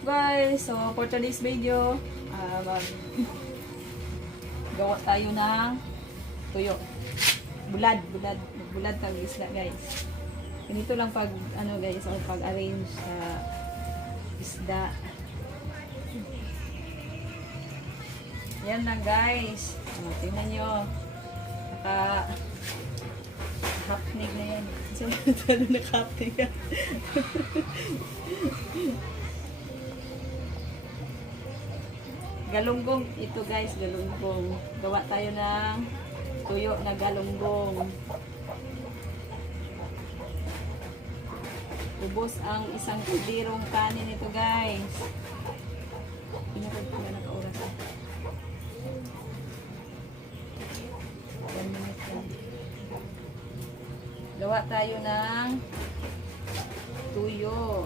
up guys? So for today's video, gawa tayo ng tuyo. Bulad tag isda guys. Ganito lang pag ano guys, o pag-arrange sa isda. Yan lang guys. Tingnan nyo. Hapnig na yan. So, naka-hapnig yan. Galunggong ito guys, galunggong. Gawa tayo ng tuyo na galunggong. Ubos ang isang kudirong kanin ito guys. Pinapag ko na naka-oras. 1 minute lang. Gawa tayo ng tuyo.